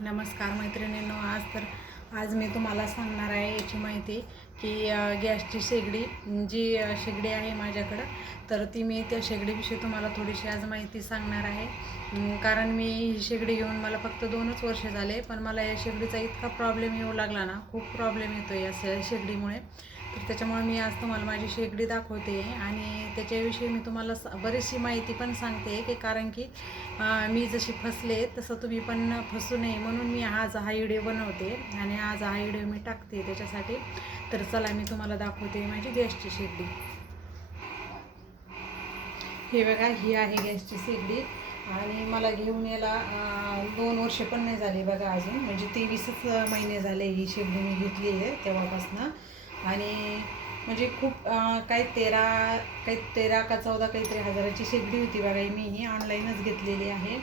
नमस्कार मैत्रिणींनो आज तर आज मी तुम्हाला सांगणार आहे याची माहिती. की गॅसची शेगडी जी शेगडी आहे माझ्याकडं तर ती मी त्या शेगडीविषयी तुम्हाला थोडीशी आज माहिती सांगणार आहे. कारण मी ही शेगडी घेऊन मला फक्त दोनच वर्ष झाले पण मला या शेगडीचा इतका प्रॉब्लेम येऊ लागला ना खूप प्रॉब्लेम येतो या शे- शेगडीमुळे. तर त्याच्यामुळे मी आज तुम्हाला माझी शेगडी दाखवते आणि त्याच्याविषयी मी तुम्हाला स- बरीचशी माहिती पण सांगते की कारण की मी जशी फसले तसं तुम्ही पण फसू नये म्हणून मी आज हा व्हिडिओ बनवते आणि आज हा व्हिडिओ मी टाकते त्याच्यासाठी. तर चला मी तुम्हाला दाखवते माझी गॅसची शेगडी हे बघा ही आहे गॅसची शेगडी आणि मला घेऊन याला दोन वर्ष पण नाही झाले बघा अजून. म्हणजे तेवीसच महिने झाले ही शेगडी मी घेतली आहे तेव्हापासनं. आणि म्हणजे खूप काही तेरा काही तेरा का चौदा काहीतरी हजाराची शेगडी होती बघा मी ही ऑनलाईनच घेतलेली आहे.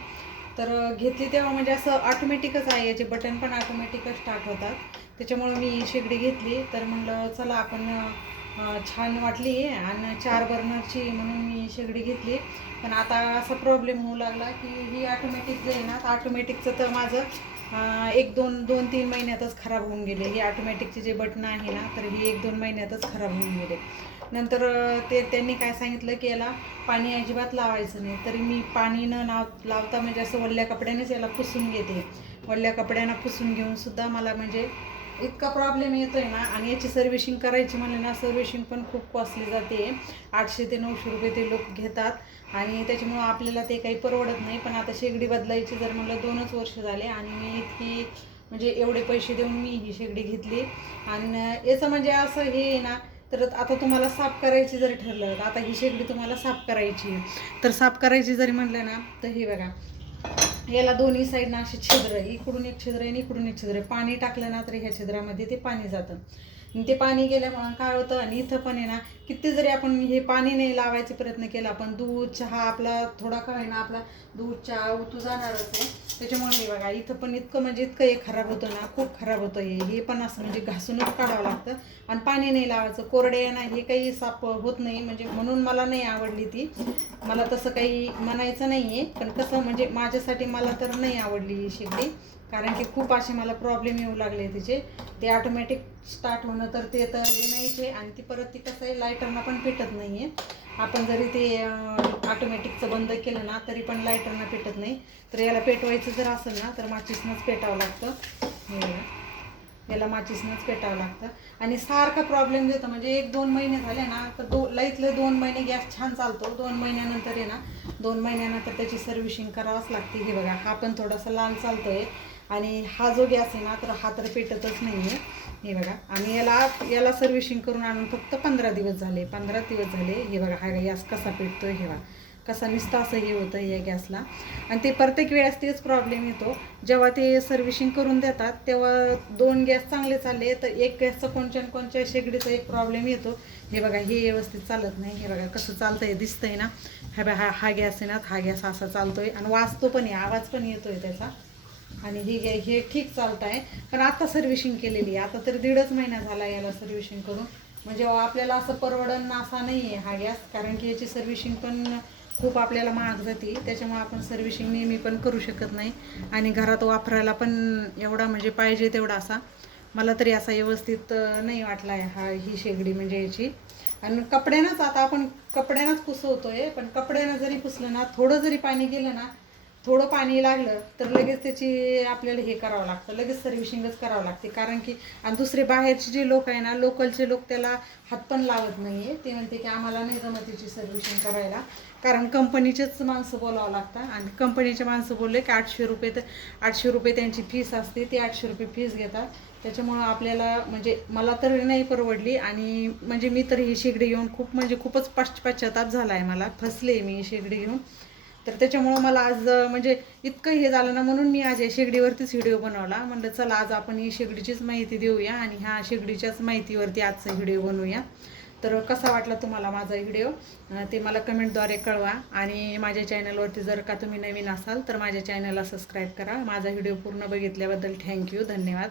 तर घेतली तेव्हा म्हणजे असं ऑटोमॅटिकच आहे याचे बटन पण ऑटोमॅटिकच स्टार्ट होतात. त्याच्यामुळे मी शेगडी घेतली. तर म्हणलं चला आपण छान वाटली आणि चार बर्नरची म्हणून मी शेगडी घेतली. पण आता असा प्रॉब्लेम होऊ लागला की ही ऑटोमॅटिक जे आहे ना ऑटोमॅटिकचं तर माझं एक दोन दोन तीन महिन्यातच खराब होऊन गेले. ही ऑटोमॅटिकचे जे बटणं आहे ना तर ही एक दोन महिन्यातच खराब होऊन गेले. नंतर ते त्यांनी काय सांगितलं की याला पाणी अजिबात लावायचं नाही. तरी मी पाणी न लाव लावता म्हणजे असं वल्ल्या कपड्यानेच याला पुसून घेते. वल्ल्या कपड्यांना पुसून घेऊन सुद्धा मला म्हणजे इतका प्रॉब्लेम येतोय ना आणि याची सर्व्हिशिंग करायची म्हणलं ना सर्व्हिशिंग पण खूप कॉस्टली जाते. आठशे ते नऊशे रुपये ते लोक घेतात. आणि त्याच्यामुळं आपल्याला ते काही परवडत नाही. पण आता शेगडी बदलायची जर म्हणलं दोनच वर्ष झाले. आणि मी इतकी म्हणजे एवढे पैसे देऊन मी ही शेगडी घेतली. आणि याचं म्हणजे असं हे आहे ना तर आता तुम्हाला साफ करायची जरी ठरलं तर आता ही शेगडी तुम्हाला साफ करायची आहे. तर साफ करायची जरी म्हणलं ना तर हे बघा. याला दोन्ही साईडनं असे छिद्र आहे इकडून एक छिद्र आहे आणि इकडून एक छिद्र. आहे पाणी टाकलं ना तर ह्या छिद्रामध्ये ते पाणी जातं. ते पाणी गेल्यामुळं काय होतं आणि इथं पण आहे ना किती जरी आपण हे पाणी नाही लावायचा प्रयत्न केला पण दूध चहा आपला थोडा का आहे ना आपला दूध चहा उतू जाणारच आहे. त्याच्यामुळे हे बघा इथं पण इतकं म्हणजे इतकं हे खराब होतं ना खूप खराब होतं हे. हे पण असं म्हणजे घासूनच काढावं लागतं. आणि पाणी नाही लावायचं कोरडे आहे ना हे काही साफ होत नाही. म्हणजे म्हणून मला नाही आवडली ती. मला तसं काही म्हणायचं नाही आहे पण कसं म्हणजे माझ्यासाठी मला तर नाही आवडली ही शेगडी. कारण की खूप असे मला प्रॉब्लेम येऊ लागले तिचे. ते ऑटोमॅटिक स्टार्ट होणं तर ते तर हे नाहीच आहे आणि ती परत ती कसं आहे लायटरना पण पेटत नाही आहे आपण जरी ते ऑटोमॅटिकचं बंद केलं ना तरी पण लायटरना पेटत नाही. तर याला पेटवायचं जर असेल ना तर माचीसनंच पेटावं लागतं. हे याला माचीसनंच पेटावं लागतं. आणि सारखा प्रॉब्लेम देतो. म्हणजे एक दोन महिने झाले ना तर दो लईतले दोन महिने गॅस छान चालतो. दोन महिन्यानंतर आहे ना दोन महिन्यानंतर त्याची सर्व्हिशिंग करावंच लागते. हे बघा हा पण थोडासा लाल चालतोय. आणि हा जो गॅस आहे ना तर हा तर पेटतच नाही आहे हे बघा आणि याला याला सर्व्हिशिंग करून आणून फक्त पंधरा दिवस झाले पंधरा दिवस झाले. हे बघा हा गॅस कसा पेटतो हे बघा. कसा नुसतं असं हे होतं या गॅसला. आणि ते प्रत्येक वेळेस तेच प्रॉब्लेम येतो. जेव्हा ते सर्व्हिशिंग करून देतात तेव्हा दोन गॅस चांगले चालले तर एक गॅसचं कोणच्या न कोणच्या शेगडीचा एक प्रॉब्लेम येतो. हे बघा हे व्यवस्थित चालत नाही. हे बघा कसं चालतंय दिसतंय ना. हा बघा हा हा गॅस आहे ना हा गॅस असा चालतोय. आणि वाजतो पण आहे आवाज पण येतोय त्याचा. आणि ही गे हे ठीक चालत आहे पण आता सर्व्हिसिंग केलेली आहे. आता तर दीडच महिना झाला याला सर्व्हिसिंग करून. म्हणजे आपल्याला असं परवडन असा नाही आहे हा गॅस. कारण की याची सर्व्हिसिंग पण खूप आपल्याला महाग जाते. त्याच्यामुळे आपण सर्व्हिसिंग नेहमी पण करू शकत नाही. आणि घरात वापरायला पण एवढा म्हणजे पाहिजे तेवढा असा. मला तरी असा व्यवस्थित नाही वाटला आहे हा ही शेगडी म्हणजे याची. आणि कपड्यानंच आता आपण कपड्यानंच पुसवतोय. पण कपड्यानं जरी पुसलं ना थोडं जरी पाणी गेलं ना थोडं पाणी लागलं तर लगेच त्याची आपल्याला हे करावं लागतं. लगेच सर्व्हिसिंगच करावं लागते. कारण की आणि दुसरे बाहेरचे जे लोक आहे ना लोकलचे लोक त्याला हात पण लावत नाही आहे ते म्हणते की आम्हाला नाही जमत त्याची सर्व्हिसिंग करायला. कारण कंपनीचेच माणसं बोलावं लागतं. आणि कंपनीचे माणसं बोलले की आठशे रुपये तर आठशे रुपये त्यांची फीस असते. ते आठशे रुपये फीस घेतात. त्याच्यामुळं आपल्याला म्हणजे मला तर नाही परवडली. आणि म्हणजे मी तर ही शेगडी घेऊन खूप म्हणजे खूपच पाश्च पश्चाताप झाला आहे मला. फसले मी ही शेगडी घेऊन. तर त्याच्यामुळं मला आज म्हणजे इतकं हे झालं ना म्हणून मी आज या शेगडीवरतीच व्हिडिओ बनवला. म्हणलं चला आज आपण ही शेगडीचीच माहिती देऊया आणि ह्या शेगडीच्याच माहितीवरती आजचा व्हिडिओ बनवूया. तर कसा वाटला तुम्हाला माझा व्हिडिओ? ते मला कमेंटद्वारे कळवा. आणि माझ्या चॅनलवरती जर का तुम्ही नवीन असाल तर माझ्या चॅनलला सबस्क्राईब करा. माझा व्हिडिओ पूर्ण बघितल्याबद्दल थँक्यू. धन्यवाद.